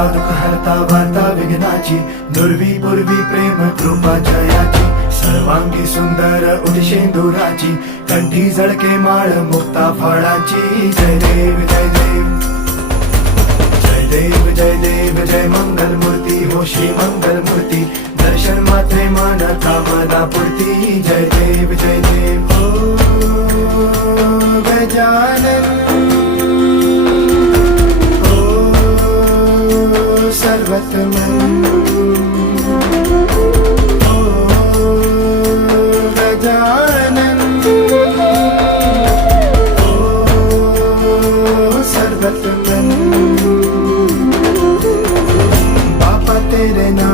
हरता दुःख हरता वार्ता विघ्नाची, दुर्वी पूर्वी प्रेम कृपा जयाची, सर्वांगी सुंदर उदिशेंदुराची, कंठी झळके माळ मुक्ता फळाची. जय देव जय देव जय देव जय देव जय मंगल मूर्ती हो श्री मंगल मूर्ती, दर्शन मात्रे मन कामना पूर्ती. जय देव जय देव हो गजानन हो सर्वतमन हो गजानन हो सर्वतमन. बापा तेरे नाम